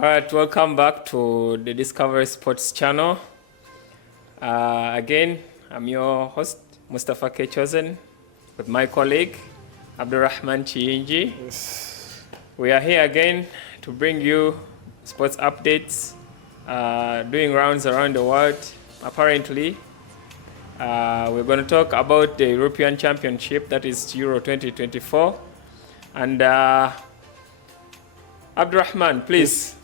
All right, welcome back to the Discovery Sports channel. Again, I'm your host, Mustafa K. Chosen, with my colleague, Abdurrahman Chiinji. Yes. We are here again to bring you sports updates, doing rounds around the world. Apparently, we're going to talk about the European Championship, that is Euro 2024. And Abdurrahman, please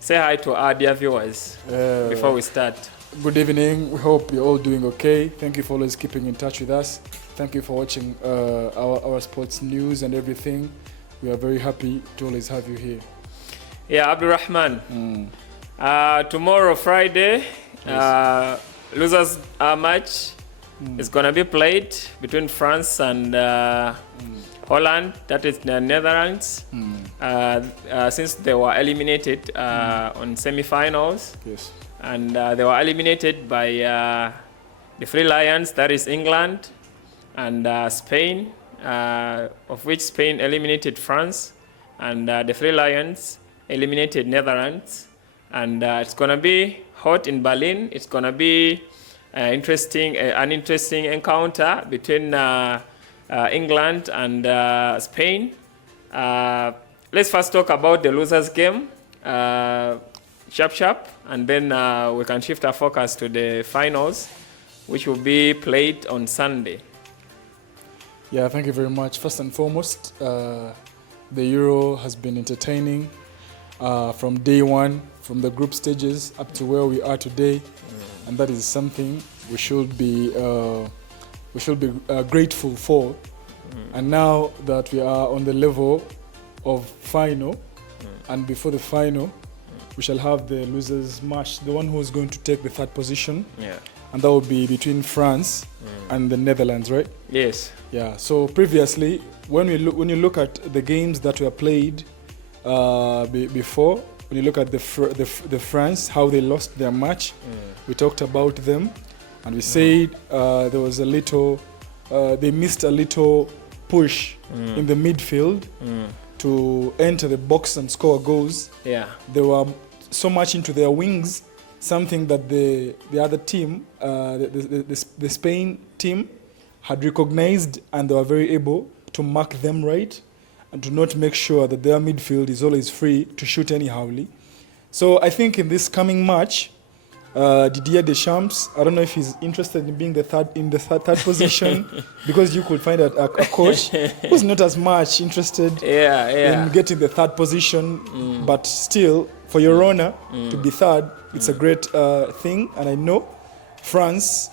say hi to our dear viewers before we start. Good evening. We hope you're all doing okay. Thank you for always keeping in touch with us. Thank you for watching our sports news and everything. We are very happy to always have you here. Yeah, Abdurrahman. Tomorrow, Friday, Yes. losers match is going to be played between France and Holland, that is the Netherlands, since they were eliminated on semi-finals. Yes. And they were eliminated by the Three Lions, that is England, and Spain, of which Spain eliminated France, and the Three Lions eliminated Netherlands. And it's going to be hot in Berlin. It's going to be an interesting encounter between England and Spain. Let's first talk about the losers game, sharp, and then we can shift our focus to the finals, which will be played on Sunday. Yeah, thank you very much. First and foremost, the Euro has been entertaining from day one, from the group stages up to where we are today, and that is something we should be grateful for. And now that we are on the level of final, and before the final, we shall have the losers match, the one who is going to take the third position. Yeah. And that will be between France and the Netherlands, right? Yes. Yeah. So previously, when you look at the games that were played before, when you look at the France, how they lost their match, we talked about them, and we said there was a little, they missed a little push in the midfield to enter the box and score goals. Yeah. They were so much into their wings, something that the other team, the Spain team, had recognized, and they were very able to mark them right and to not make sure that their midfield is always free to shoot anyhowly. So I think in this coming match, Didier Deschamps, I don't know if he's interested in being the third position, because you could find a coach who's not as much interested in getting the third position, but still, for your honor to be third, it's a great thing, and I know France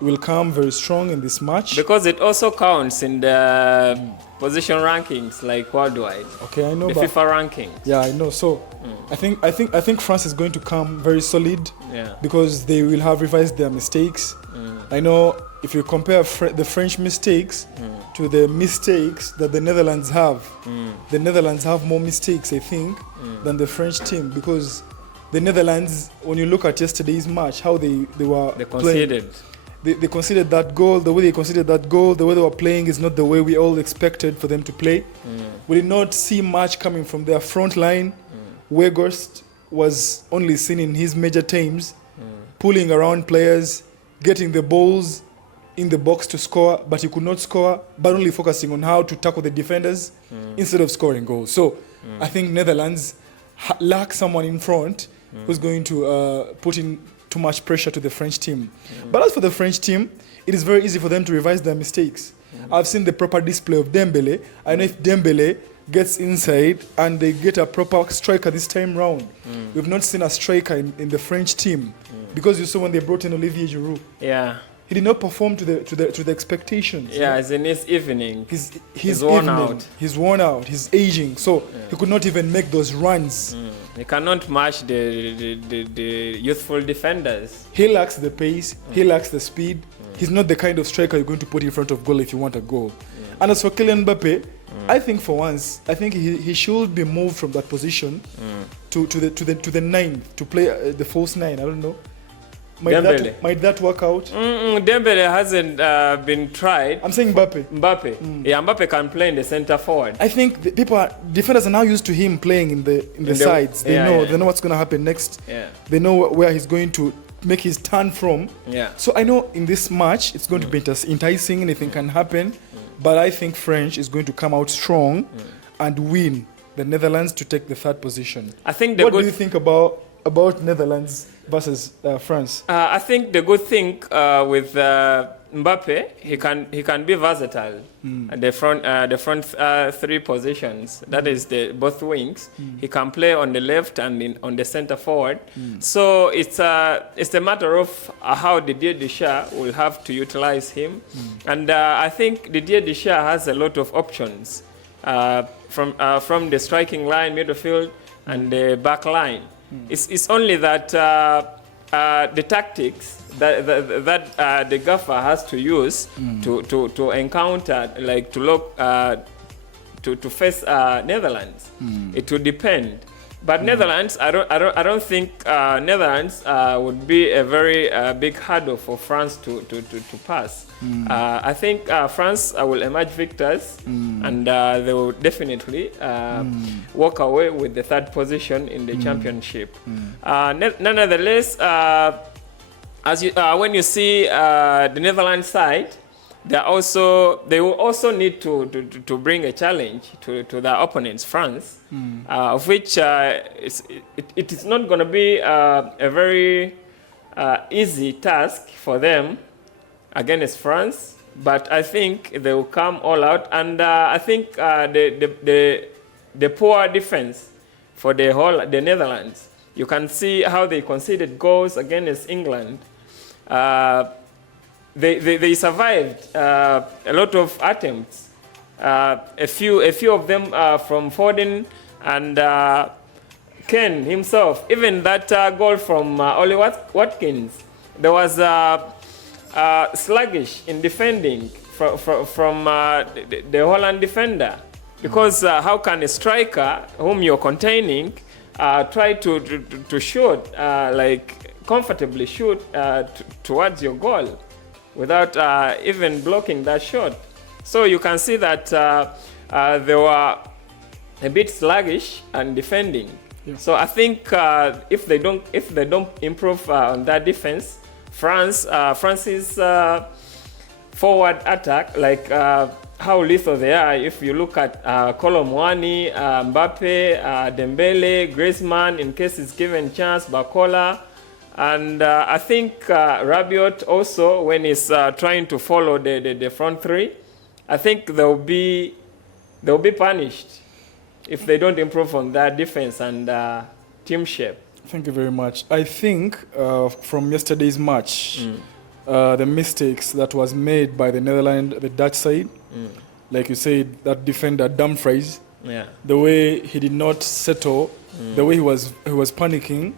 will come very strong in this match. Because it also counts in the position rankings, like worldwide. Okay, I know. The FIFA ranking. Yeah, I know. So I think France is going to come very solid. Yeah. Because they will have revised their mistakes. I know if you compare the French mistakes to the mistakes that the Netherlands have, the Netherlands have more mistakes, I think, than the French team, because the Netherlands, when you look at yesterday's match, how they conceded. They conceded that goal. The way they conceded that goal, the way they were playing is not the way we all expected for them to play. We did not see much coming from their front line. Weghorst was only seen in his major times, pulling around players, getting the balls in the box to score, but he could not score, but only focusing on how to tackle the defenders instead of scoring goals. So I think Netherlands lack someone in front who's going to put in too much pressure to the French team. But as for the French team, it is very easy for them to revise their mistakes. I've seen the proper display of Dembele. I know if Dembele gets inside and they get a proper striker this time round. We've not seen a striker in the French team, because you saw when they brought in Olivier Giroud. Yeah. He did not perform to the expectations. Yeah, it's in his evening. He's worn out. He's worn out. He's aging, so he could not even make those runs. He cannot match the youthful defenders. He lacks the pace. He lacks the speed. He's not the kind of striker you're going to put in front of goal if you want a goal. And as for Kylian Mbappe, I think for once, I think he should be moved from that position to the ninth, to play the false nine. I don't know. Dembele. Might that work out? Dembele hasn't been tried. I'm saying Mbappe. Mbappe. Yeah, Mbappe can play in the center forward. I think defenders are now used to him playing in the sides. They know what's going to happen next. Yeah. They know where he's going to make his turn from. Yeah. So I know in this match it's going to be enticing. Anything can happen, but I think French is going to come out strong and win the Netherlands to take the third position. I think what do you think about Netherlands versus France? I think the good thing with Mbappe, he can be versatile. The front three positions, that is both wings. He can play on the left and on the center forward. So it's a matter of how Didier Deschamps will have to utilize him. And I think Didier Deschamps has a lot of options from the striking line, midfield, and the back line. It's only that the tactics that the gaffer has to use to encounter, like to look to face Netherlands. It will depend. But Netherlands, I don't think Netherlands would be a very big hurdle for France to pass. I think France will emerge victors, and they will definitely walk away with the third position in the championship. Nonetheless, when you see the Netherlands side, they will also need to bring a challenge to their opponents, France, of which it is not going to be a very easy task for them against France, but I think they will come all out, and I think the poor defense for the Netherlands, you can see how they conceded goals against England. They survived a lot of attempts. A few of them from Foden and Kane himself. Even that goal from Oli Watkins, there was sluggish in defending from the Holland defender. Because how can a striker whom you're containing try to shoot, comfortably shoot towards your goal without even blocking that shot? So you can see that they were a bit sluggish and defending. Yeah. So I think if they don't improve on that defense, France's forward attack, how lethal they are. If you look at Kolo Muani, Mbappe, Dembele, Griezmann, in case it's given chance, Bakola. And I think Rabiot also, when he's trying to follow the front three, I think they'll be punished if they don't improve on that defense and team shape. Thank you very much. I think from yesterday's match, the mistakes that was made by the Netherlands, the Dutch side, like you said, that defender Dumfries, the way he did not settle, the way he was panicking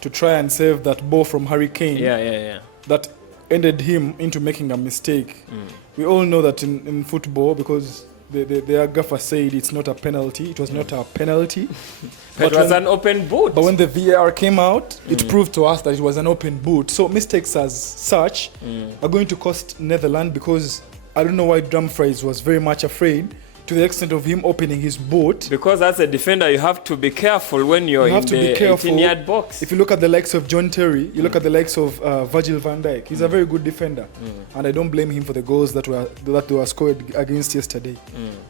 to try and save that ball from Harry Kane, that ended him into making a mistake. We all know that in football, because the gaffer said it's not a penalty. It was not a penalty. But it was an open boot. But when the VAR came out, it proved to us that it was an open boot. So mistakes as such are going to cost Netherlands, because I don't know why Dumfries was very much afraid to the extent of him opening his boot. Because as a defender, you have to be careful when you're in the 18-yard box. If you look at the likes of John Terry, you look at the likes of Virgil van Dijk, he's a very good defender. And I don't blame him for the goals that were scored against yesterday.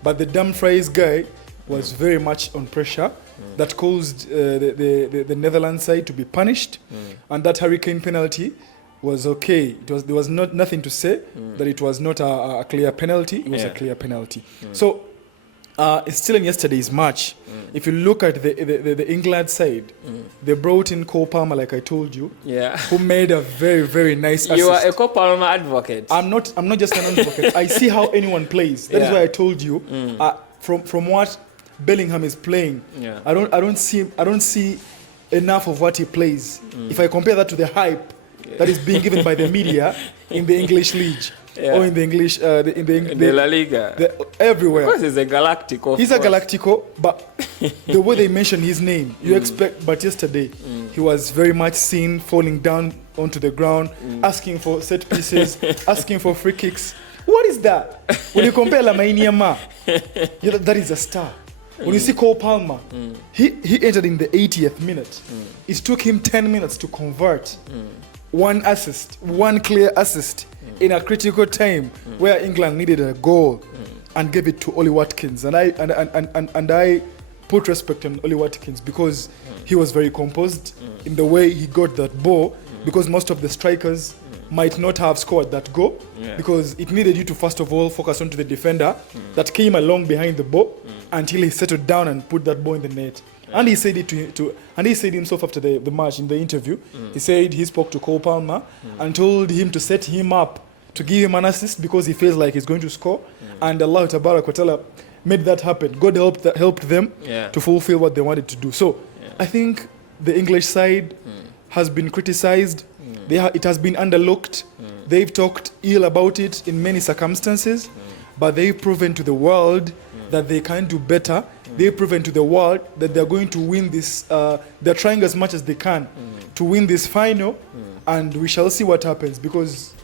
But the Dumfries guy was very much on pressure. That caused the Netherlands side to be punished. And that Harry Kane penalty was okay. There was nothing to say that it was not a clear penalty. It was a clear penalty. So it's still in yesterday's match. If you look at the England side, they brought in Cole Palmer, like I told you, who made a very, very nice assist. You are a Cole Palmer advocate. I'm not just an advocate. I see how anyone plays. That is why I told you from what Bellingham is playing. I don't see enough of what he plays. If I compare that to the hype that is being given by the media in the English league. Yeah. or in the English, In the La Liga. Everywhere. Because he's a Galactico. He's a Galactico, but the way they mention his name, you expect. But yesterday, he was very much seen falling down onto the ground, asking for set pieces, asking for free kicks. What is that? When you compare Lamine Yamal, that is a star. When you see Cole Palmer, he entered in the 80th minute. It took him 10 minutes to convert one assist, one clear assist in a critical time where England needed a goal and gave it to Ollie Watkins. And I put respect on Ollie Watkins because he was very composed in the way he got that ball, because most of the strikers might not have scored that goal because it needed you to first of all focus onto the defender that came along behind the ball until he settled down and put that ball in the net. And he said it and he said himself after the match in the interview. He said he spoke to Cole Palmer and told him to set him up to give him an assist because he feels like he's going to score. And Allah Tabarak wa Ta'ala made that happen. God helped them to fulfill what they wanted to do. So I think the English side has been criticized. It has been underlooked. They've talked ill about it in many circumstances, but they've proven to the world that they can do better. They've proven to the world that they're going to win this. They're trying as much as they can to win this final, and we shall see what happens because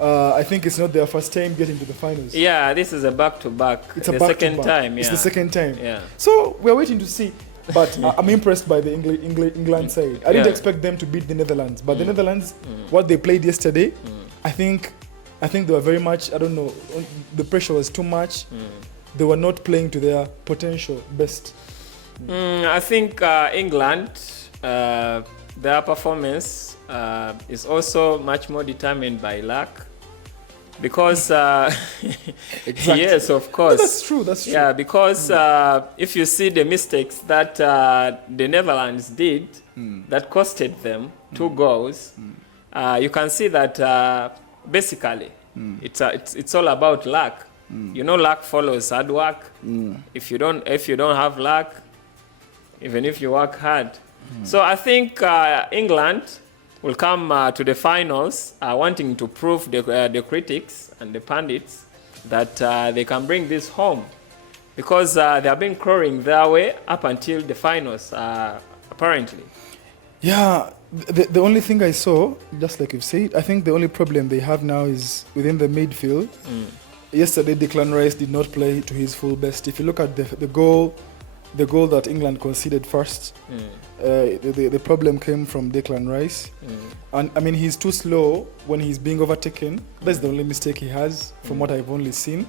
I think it's not their first time getting to the finals. Yeah, this is a back-to-back. It's the second time. Yeah. It's the second time. Yeah. So we're waiting to see. But I'm impressed by the England side. I didn't expect them to beat the Netherlands, but the Netherlands, what they played yesterday, I think they were very much. I don't know. The pressure was too much. They were not playing to their potential best. I think England, their performance is also much more determined by luck. Because Exactly. yes, of course. That's true. Yeah, because if you see the mistakes that the Netherlands did, that costed them 2 goals, you can see that basically it's all about luck. You know, luck follows hard work. If you don't have luck, even if you work hard. So I think England will come to the finals wanting to prove the critics and the pundits that they can bring this home, because they have been crawling their way up until the finals, apparently. Yeah, the only thing I saw, just like you've said, I think the only problem they have now is within the midfield. Yesterday, Declan Rice did not play to his full best. If you look at the goal that England conceded first, the problem came from Declan Rice. And I mean, he's too slow when he's being overtaken. That's the only mistake he has from what I've only seen.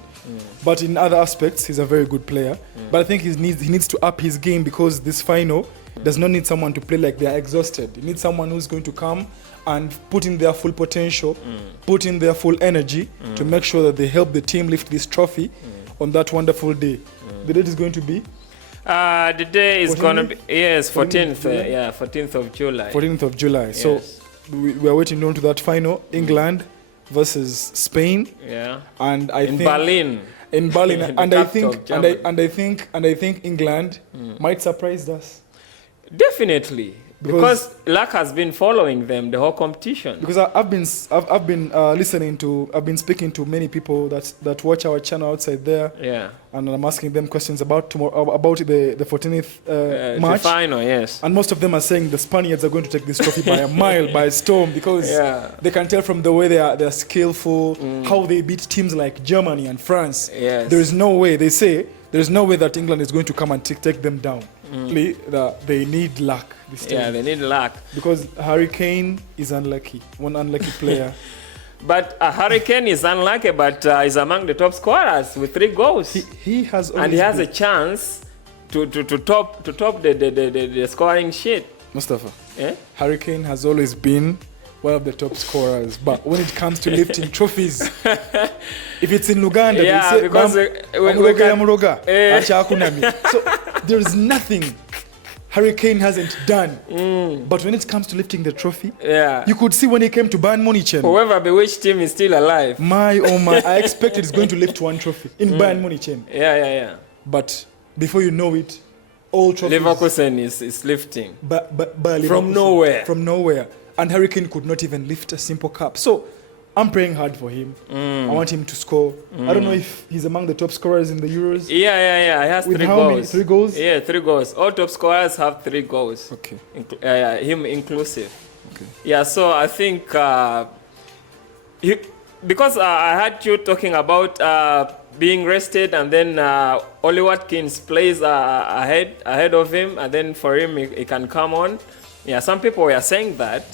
But in other aspects, he's a very good player. But I think he needs to up his game, because this final does not need someone to play like they're exhausted. It needs someone who's going to come and put in their full potential, put in their full energy to make sure that they help the team lift this trophy on that wonderful day. The date is going to be? The day is going to be, 14th. 14th of July. 14th of July. Yes. So we are waiting on to that final, England versus Spain. Yeah. And in Berlin. In Berlin. and I think England might surprise us. Definitely. Because luck has been following them the whole competition. Because I've been speaking to many people that watch our channel outside there. Yeah. And I'm asking them questions about tomorrow, about the 14th match. The final, yes. And most of them are saying the Spaniards are going to take this trophy by a mile, by a storm, because they can tell from the way they're skillful, how they beat teams like Germany and France. Yes. There is no way, they say, there is no way that England is going to come and take them down. They need luck this time. Yeah, they need luck. Because Harry Kane is unlucky, one unlucky player. But Harry Kane is unlucky, but is among the top scorers with 3 goals. He has always and he has a chance to top the scoring sheet. Mustafa, Harry Kane has always been one of the top scorers, but when it comes to lifting trophies, if it's in Luganda, they say, because so there is nothing Harry Kane hasn't done. But when it comes to lifting the trophy, you could see when he came to Bayern Munich. Whoever bewitched team is still alive. My, I expected he's going to lift 1 trophy in Bayern Munich. Yeah. But before you know it, all trophies. Leverkusen is lifting. But from nowhere. From nowhere. And Harry Kane could not even lift a simple cup. So I'm praying hard for him. I want him to score. I don't know if he's among the top scorers in the Euros. Yeah. He has With 3 how goals. many? 3 goals? Yeah, 3 goals. All top scorers have 3 goals. Okay. Him inclusive. Okay. Yeah, so I think because I heard you talking about being rested, and then Oli Watkins plays ahead of him, and then for him he can come on. Yeah, some people were saying that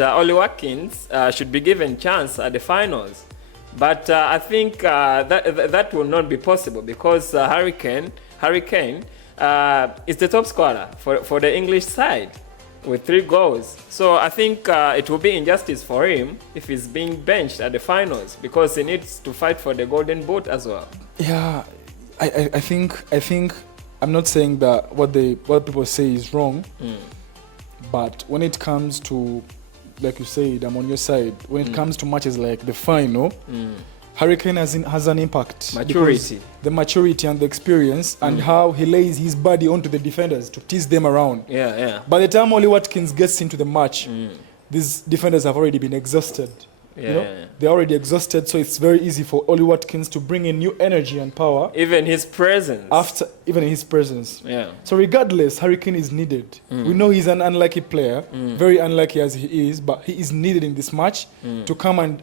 Oli Watkins should be given chance at the finals, but I think that will not be possible because Harry Kane is the top scorer for the English side with 3 goals. So I think it will be injustice for him if he's being benched at the finals because he needs to fight for the golden boot as well. Yeah, I think I'm not saying that what people say is wrong, but when it comes to, like you said, I'm on your side. When it comes to matches like the final, Harry Kane has an impact. Maturity. The maturity and the experience and how he lays his body onto the defenders to tease them around. Yeah. By the time Oli Watkins gets into the match, these defenders have already been exhausted. Yeah. They're already exhausted, so it's very easy for Oli Watkins to bring in new energy and power. Even his presence. Even in his presence. Yeah. So regardless, Harry Kane is needed. We know he's an unlucky player, very unlucky as he is, but he is needed in this match to come and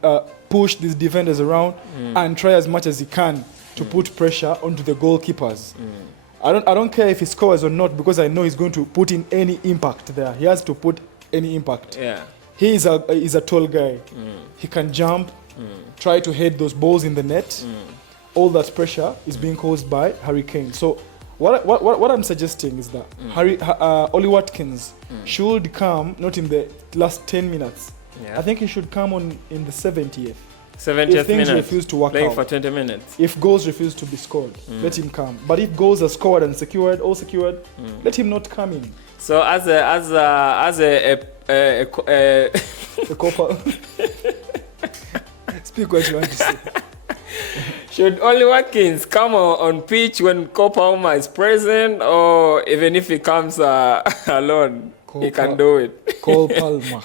push these defenders around and try as much as he can to put pressure onto the goalkeepers. I don't care if he scores or not because I know he's going to put in any impact there. He has to put any impact. Yeah. He is a tall guy. He can jump, try to head those balls in the net. All that pressure is being caused by Harry Kane. So what I'm suggesting is that Oli Watkins should come not in the last 10 minutes. Yeah. I think he should come on in the 70th. 70th If things minute. refuse to work Playing out. for 20 minutes. If goals refuse to be scored, let him come. But if goals are scored and all secured, let him not come in. So as a The Copa. Speak what you want to say. should Oli Watkins come on pitch when Cole Palmer is present, or even if he comes alone, he can do it? Cole Palmer.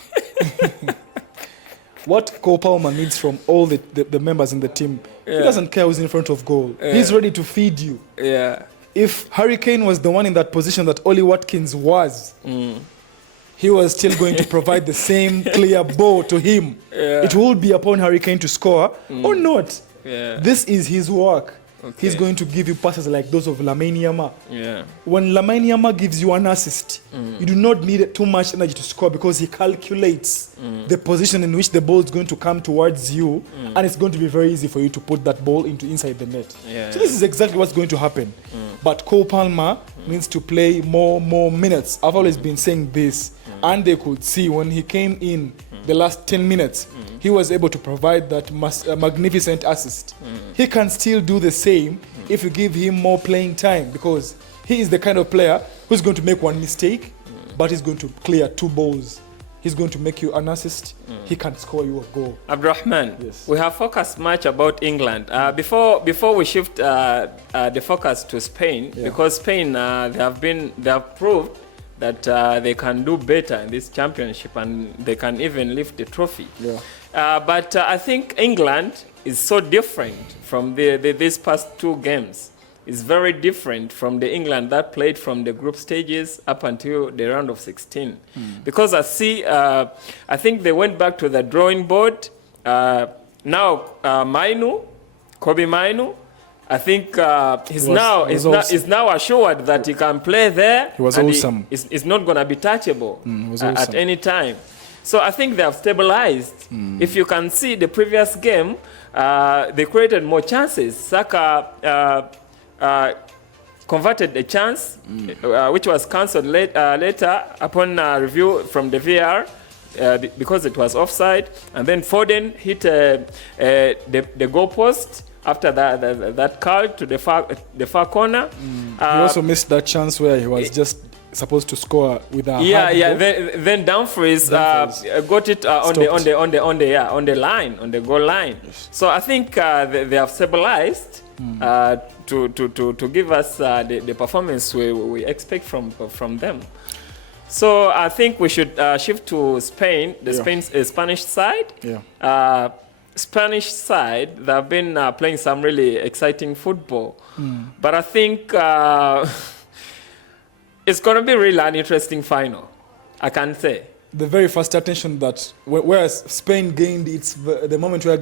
What Cole Palmer needs from all the members in the team, he doesn't care who's in front of goal. He's ready to feed you. Yeah. If Harry Kane was the one in that position that Oli Watkins was, he was still going to provide the same clear ball to him. Yeah. It will be upon Harry Kane to score or not. Yeah. This is his work. Okay. He's going to give you passes like those of Lamine Yamal. Yeah. When Lamine Yamal gives you an assist, you do not need too much energy to score because he calculates the position in which the ball is going to come towards you, and it's going to be very easy for you to put that ball inside the net. Yeah. So this is exactly what's going to happen. But Cole Palmer needs to play more minutes. I've always been saying this, and they could see when he came in the last 10 minutes, he was able to provide that magnificent assist. He can still do the same if you give him more playing time, because he is the kind of player who's going to make one mistake, but he's going to clear 2 balls. He's going to make you an assist. He can score you a goal. Abdurrahman, Yes. we have focused much about England. Before we shift the focus to Spain, because Spain they have proved that they can do better in this championship and they can even lift the trophy. Yeah. But I think England is so different from these past 2 games. It's very different from the England that played from the group stages up until the round of 16. Because I think they went back to the drawing board. Now Kobe Mainu, I think he's now assured that he can play there. He was and awesome. He's not going to be touchable awesome. at any time. So I think they have stabilized. If you can see the previous game, they created more chances. Saka converted a chance, which was cancelled later upon review from the VAR because it was offside. And then Foden hit the goalpost after that curl to the far corner. He also missed that chance where he was just supposed to score with a hard ball. Then Dumfries got it on the line, on the goal line. Yes. So I think they have stabilized to give us the performance we expect from them. So I think we should shift to Spain, Spanish side. Yeah. Spanish side, they've been playing some really exciting football. But I think it's going to be really an interesting final, I can say. The very first attention that, whereas Spain gained the moment where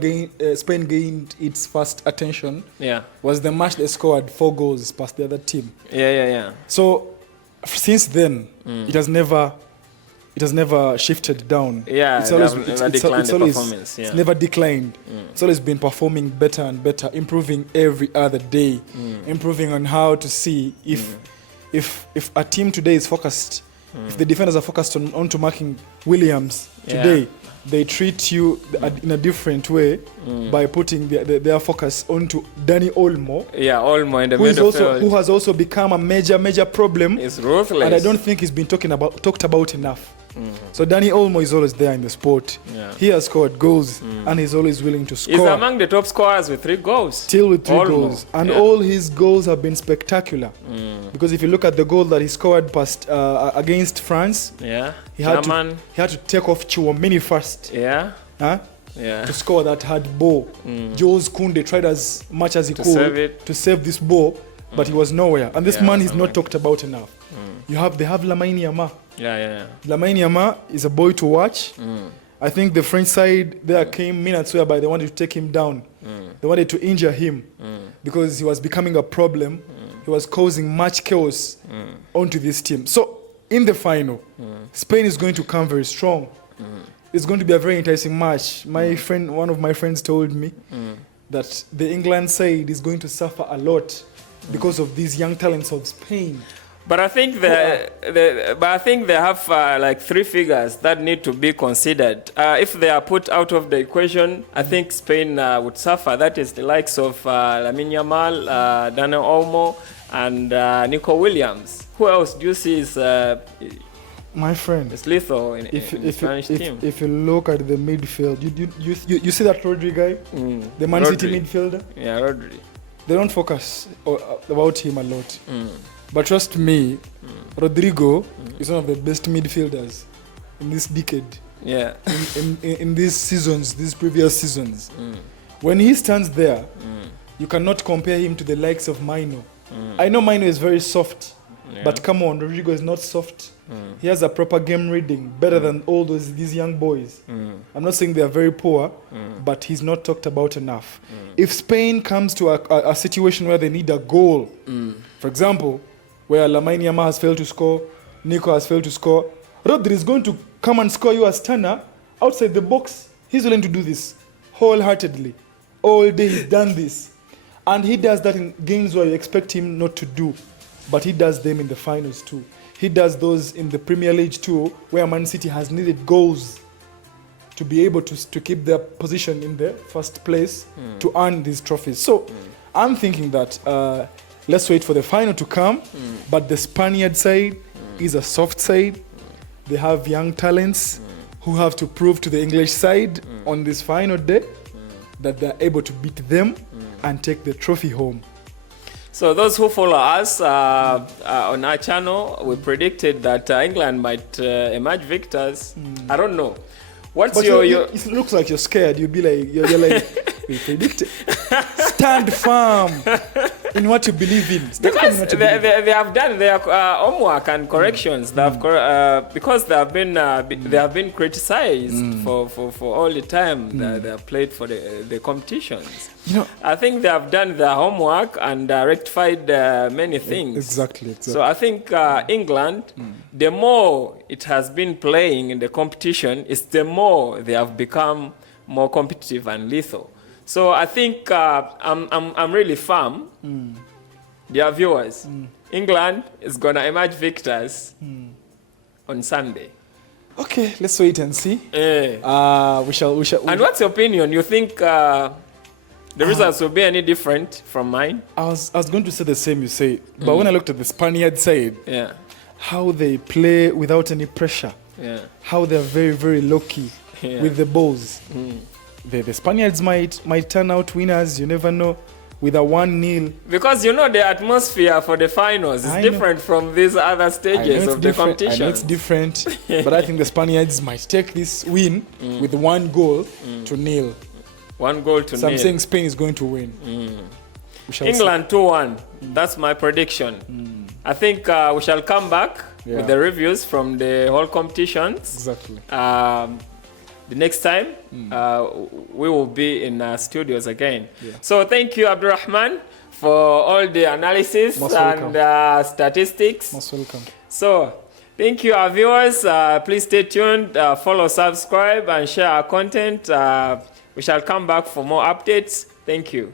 Spain gained its first attention, was the match they scored 4 goals past the other team. Yeah. So since then, it has never shifted down. Yeah, it's always never declined. It's always been performing better and better, improving every other day, improving on how to see if a team today is focused. If the defenders are focused onto marking Williams today, they treat you in a different way by putting their focus onto Dani Olmo. Yeah, Olmo in the midfield. Who has also become a major problem. It's ruthless. And I don't think he's been talked about enough. So Dani Olmo is always there in the sport. He has scored goals and he's always willing to score. He's among the top scorers with 3 goals. Still with 3 goals. And all his goals have been spectacular. Because if you look at the goal that he scored against France, he had to take off Chouameni first. To score that hard ball. Jules Koundé tried as much as he could to save this ball, but he was nowhere. And this man is not talked about enough. They have Lamine Yamal. Lamine Yamal is a boy to watch. I think the French side, there came minutes whereby they wanted to take him down. They wanted to injure him because he was becoming a problem. He was causing much chaos onto this team. So in the final, Spain is going to come very strong. It's going to be a very enticing match. One of my friends told me that the England side is going to suffer a lot because of these young talents of Spain. But I think they have like 3 figures that need to be considered. If they are put out of the equation, I think Spain would suffer. That is the likes of Lamine Yamal, Dani Olmo, and Nico Williams. Who else do you see is my friend? It's lethal in the Spanish team. If you look at the midfield, you see that Rodri guy, the Man City midfielder. Yeah, Rodri. They don't focus about him a lot. But trust me, Rodrigo is one of the best midfielders in this decade. Yeah. In these seasons, these previous seasons. When he stands there, you cannot compare him to the likes of Maino. I know Maino is very soft, but come on, Rodrigo is not soft. He has a proper game reading, better than all these young boys. I'm not saying they are very poor, but he's not talked about enough. If Spain comes to a situation where they need a goal, for example, where Lamine Yamal has failed to score, Nico has failed to score, Rodri is going to come and score you a stunner outside the box. He's willing to do this wholeheartedly. All day he's done this. And he does that in games where you expect him not to do. But he does them in the finals too. He does those in the Premier League too, where Man City has needed goals to be able to keep their position in the first place to earn these trophies. So I'm thinking that let's wait for the final to come. But the Spaniard side is a soft side. They have young talents who have to prove to the English side on this final day that they're able to beat them and take the trophy home. So those who follow us on our channel, we predicted that England might emerge victors. I don't know. What's your? It looks like you're scared. You'll be like, you're like, we predicted. Stand firm in what you believe in. Because they have done their homework and corrections. They have because they have been criticized for all the time they have played for the competitions. I think they have done their homework and rectified many things. Exactly. So I think England, the more it has been playing in the competition, is the more they have become more competitive and lethal. So I think I'm really firm, dear viewers. England is gonna emerge victors on Sunday. Okay, let's wait and see. We shall. And what's your opinion? You think the results will be any different from mine? I was going to say the same you say, but when I looked at the Spaniard side, how they play without any pressure, how they're very, very low-key with the balls. The Spaniards might turn out winners, you never know, with a 1-0. Because the atmosphere for the finals is different from these other stages of the competition. I know it's different, but I think the Spaniards might take this win with 1 goal to 0. 1 goal to So nil. I'm saying Spain is going to win. We shall see. England 2-1. That's my prediction. I think we shall come back Yeah. with the reviews from the whole competitions. Exactly. The next time we will be in studios again. Yeah. So thank you, Abdurrahman, for all the analysis Most and statistics. Most welcome. So thank you, our viewers. Please stay tuned, follow, subscribe, and share our content. We shall come back for more updates. Thank you.